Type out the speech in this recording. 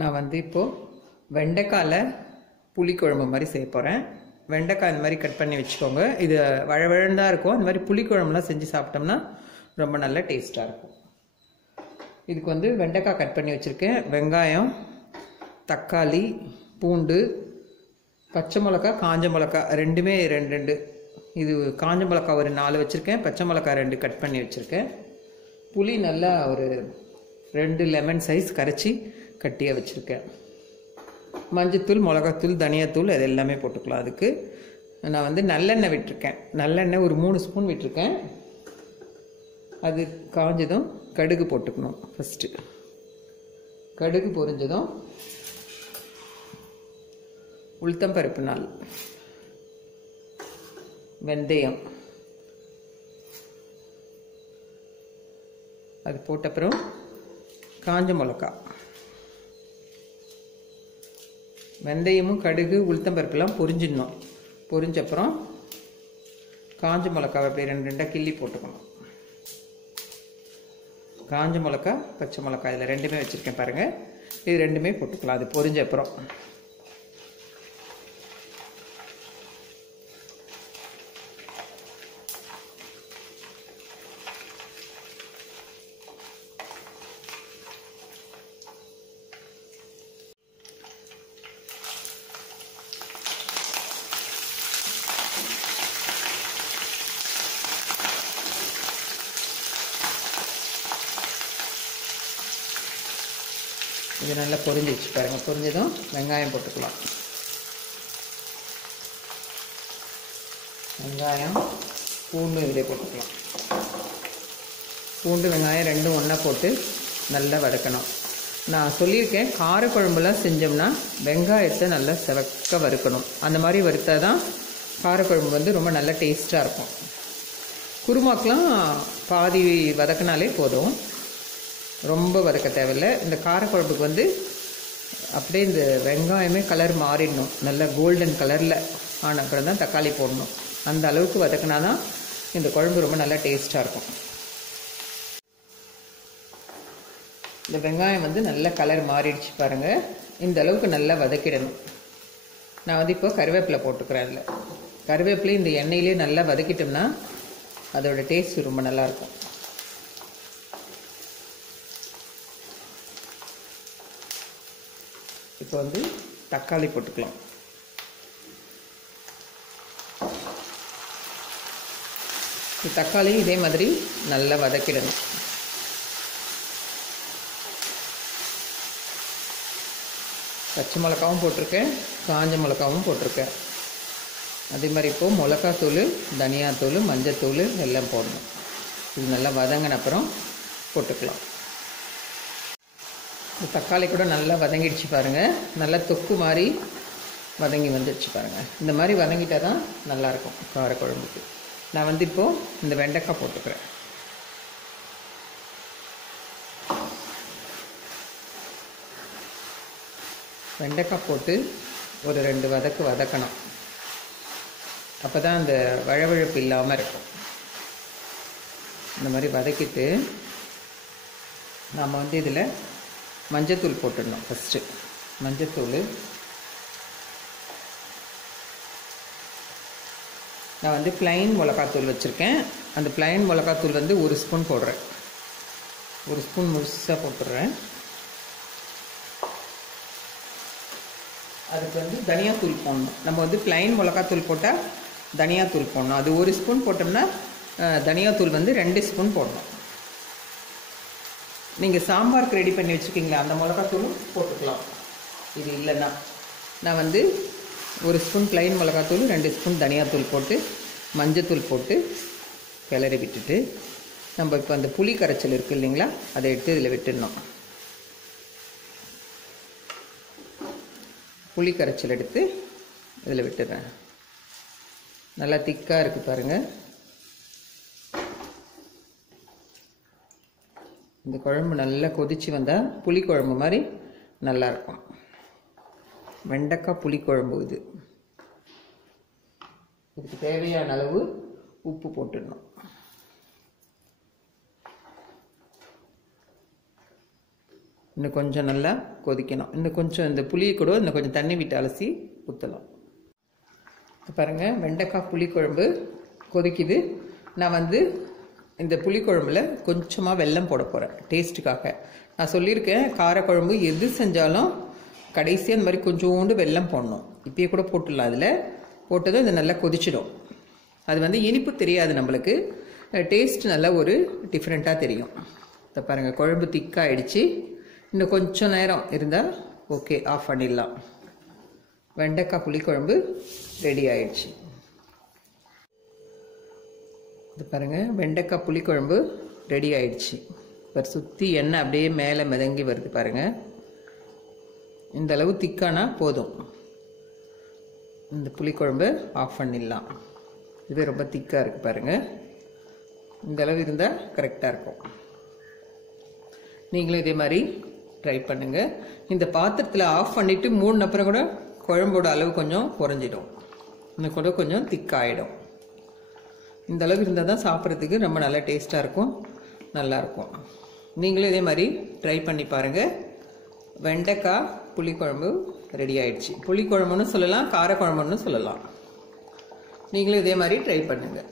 நான் வந்து இப்போது வெண்டைக்காயில் புளிக்குழம்பு மாதிரி செய்ய போகிறேன். வெண்டைக்காய் இந்த மாதிரி கட் பண்ணி வச்சுக்கோங்க. இது வழவழன்னு தான் இருக்கும். இந்த மாதிரி புளிக்குழம்புலாம் செஞ்சு சாப்பிட்டோம்னா ரொம்ப நல்ல டேஸ்ட்டாக இருக்கும். இதுக்கு வந்து வெண்டைக்காய் கட் பண்ணி வச்சுருக்கேன். வெங்காயம், தக்காளி, பூண்டு, பச்சை மிளகா, காஞ்ச மிளகா ரெண்டுமே ரெண்டு. இது காஞ்ச மிளகா ஒரு 4 வச்சுருக்கேன். பச்சை மிளகா 2 கட் பண்ணி வச்சுருக்கேன். புளி நல்லா ஒரு 2 லெமன் சைஸ் கரைச்சி கட்டியாக வச்சுருக்கேன். மஞ்சத்தூள், மிளகாத்தூள், தனியாத்தூள் அது எல்லாமே போட்டுக்கலாம். அதுக்கு நான் வந்து நல்லெண்ணெய் விட்டுருக்கேன். நல்லெண்ணெய் ஒரு 3 ஸ்பூன் விட்டுருக்கேன். அது காஞ்சதும் கடுகு போட்டுக்கணும். ஃபஸ்ட்டு கடுகு பொரிஞ்சதும் உளுத்தம்பருப்பு நாள், வெந்தயம் அது போட்ட அப்புறம் காஞ்ச மிளகா, வெந்தயமும் கடுகு உளுத்தம்பருப்புலாம் பொரிஞ்சிடணும். பொரிஞ்ச அப்புறம் காஞ்ச மிளகாவை அப்படியே 2 கிள்ளி போட்டுக்கணும். காஞ்ச மிளகா, பச்சை மிளகா இதில் 2மே வச்சுருக்கேன் பாருங்கள். இது 2மே போட்டுக்கலாம். அது பொரிஞ்ச அப்புறம் இது நல்லா பொரிஞ்சிச்சு பாருங்கள். பொரிஞ்சதும் வெங்காயம் போட்டுக்கலாம். வெங்காயம், பூண்டு இதிலே போட்டுக்கலாம். பூண்டு, வெங்காயம் 2ம் ஒன்றா போட்டு நல்லா வதக்கணும். நான் சொல்லியிருக்கேன், காரக்குழம்புலாம் செஞ்சோம்னா வெங்காயத்தை நல்லா செவக்க வறுக்கணும். அந்த மாதிரி வறுத்தா தான் காரக்குழம்பு வந்து ரொம்ப நல்ல டேஸ்ட்டாக இருக்கும். குருமாக்கெலாம் பாதி வதக்கினாலே போதும், ரொம்ப வதக்க தேவையில்லை. இந்த காரக்குழம்புக்கு வந்து அப்படியே இந்த வெங்காயமே கலர் மாறிடணும். நல்ல கோல்டன் கலரில் ஆன அப்புறம் தான் தக்காளி போடணும். அந்த அளவுக்கு வதக்கினா தான் இந்த குழம்பு ரொம்ப நல்லா டேஸ்ட்டாக இருக்கும். இந்த வெங்காயம் வந்து நல்ல கலர் மாறிடுச்சு பாருங்கள். இந்த அளவுக்கு நல்லா வதக்கிடணும். நான் வந்து இப்போ கருவேப்பிலை போட்டுக்கிறேன். அதில் கருவேப்பிலை இந்த எண்ணெயிலே நல்லா வதக்கிட்டோம்னா அதோட டேஸ்ட் ரொம்ப நல்லாயிருக்கும். இப்போ வந்து தக்காளி போட்டுக்கலாம். தக்காளி இதே மாதிரி நல்லா வதக்கிடணும். பச்சை மிளகாவும் போட்டிருக்கேன், காஞ்ச மிளகாவும் போட்டிருக்கேன். அதே மாதிரி இப்போது மிளகாத்தூள், தனியாத்தூள், மஞ்சத்தூள் எல்லாம் போடணும். இது நல்லா வதங்கின அப்புறம் போட்டுக்கலாம். இந்த தக்காளி கூட நல்லா வதங்கிடுச்சு பாருங்கள். நல்லா தொக்கு மாதிரி வதங்கி வந்துடுச்சு பாருங்கள். இந்த மாதிரி வதங்கிட்டால் தான் நல்லாயிருக்கும் காரக்குழம்புக்கு. நான் வந்து இப்போது இந்த வெண்டைக்காய் போட்டுக்கிறேன். வெண்டைக்காய் போட்டு ஒரு 2 வதக்கு வதக்கணும். அப்போ தான் அந்த வழவழப்பு இல்லாமல் இருக்கும். இந்த மாதிரி வதக்கிட்டு நாம் வந்து இதில் மஞ்சத்தூள் போட்டுடணும். ஃபஸ்ட்டு மஞ்சத்தூள் நான் வந்து ப்ளைன் மிளகாத்தூள் வச்சுருக்கேன். அந்த ப்ளைன் மிளகாத்தூள் வந்து 1 ஸ்பூன் போடுறேன். 1 ஸ்பூன் முழுசாக போட்டுடுறேன். அதுக்கு வந்து தனியாத்தூள் போடணும். நம்ம வந்து ப்ளைன் மிளகாத்தூள் போட்டால் தனியாத்தூள் போடணும். அது 1 ஸ்பூன் போட்டோம்னா தனியாத்தூள் வந்து 2 ஸ்பூன் போடணும். நீங்கள் சாம்பாருக்கு ரெடி பண்ணி வச்சுருக்கீங்களா, அந்த மிளகாத்தூளும் போட்டுக்கலாம். இது இல்லைன்னா நான் வந்து 1 ஸ்பூன் ப்ளைன் மிளகாத்தூள், 2 ஸ்பூன் தனியாத்தூள் போட்டு மஞ்சத்தூள் போட்டு கிளறி விட்டுட்டு நம்ம இப்போ அந்த புளி கரைச்சல் இருக்குது இல்லைங்களா, அதை எடுத்து இதில் விட்டுடணும். புளி கரைச்சல் எடுத்து இதில் விட்டுடுறேன். நல்லா திக்காக இருக்குது பாருங்கள். இந்த குழம்பு நல்லா கொதித்து வந்தால் புளிக்குழம்பு மாதிரி நல்லாயிருக்கும். வெண்டைக்காய் புளிக்குழம்பு இது. இதுக்கு தேவையான அளவு உப்பு போட்டுடணும். இன்னும் கொஞ்சம் நல்லா கொதிக்கணும். இன்னும் கொஞ்சம் இந்த புளியை கூட இன்னும் கொஞ்சம் தண்ணி விட்டு அலசி ஊற்றலாம். பாருங்கள், வெண்டைக்காய் புளிக்குழம்பு கொதிக்குது. நான் இந்த புளிக்குழம்புல கொஞ்சமாக வெல்லம் போட போகிறேன் டேஸ்ட்டுக்காக. நான் சொல்லியிருக்கேன், காரக்குழம்பு எது செஞ்சாலும் கடைசியாக அந்த மாதிரி கொஞ்சோண்டு வெல்லம் போடணும். இப்பயே கூட போட்டுடலாம். அதில் போட்டதும் இது நல்லா கொதிச்சிடும். அது இனிப்பு தெரியாது நம்மளுக்கு, டேஸ்ட் நல்லா ஒரு டிஃப்ரெண்ட்டாக தெரியும். இதை பாருங்கள், குழம்பு திக்காகிடுச்சு. இன்னும் கொஞ்சம் நேரம் இருந்தால் ஓகே, ஆஃப் பண்ணிடலாம். வெண்டைக்காய் புளிக்குழம்பு ரெடி ஆயிடுச்சு. இது பாருங்கள், வெண்டைக்காய் புளிக்குழம்பு ரெடி ஆயிடுச்சு. இப்போ சுற்றி எண்ணெய் அப்படியே மேலே மிதங்கி வருது பாருங்கள். இந்த அளவு திக்கானா போதும். இந்த புளிக்குழம்பு ஆஃப் பண்ணிடலாம். இது ரொம்ப திக்காக இருக்குது பாருங்கள். இந்த அளவு இருந்தால் கரெக்டாக இருக்கும். நீங்களும் இதே மாதிரி ட்ரை பண்ணுங்கள். இந்த பாத்திரத்தில் ஆஃப் பண்ணிவிட்டு மூணு அப்புறம் கூட குழம்போட அளவு கொஞ்சம் குறைஞ்சிடும். இன்னும் கூட கொஞ்சம் திக்காகிடும். இந்த அளவு இருந்தால் தான் சாப்பிட்றதுக்கு ரொம்ப நல்லா டேஸ்ட்டாக இருக்கும், நல்லாயிருக்கும். நீங்களும் இதே மாதிரி ட்ரை பண்ணி பாருங்கள். வெண்டைக்காய் புளிக்குழம்பு ரெடி ஆயிடுச்சு. புளிக்குழம்புன்னு சொல்லலாம், காரக்குழம்புன்னு சொல்லலாம். நீங்களும் இதே மாதிரி ட்ரை பண்ணுங்கள்.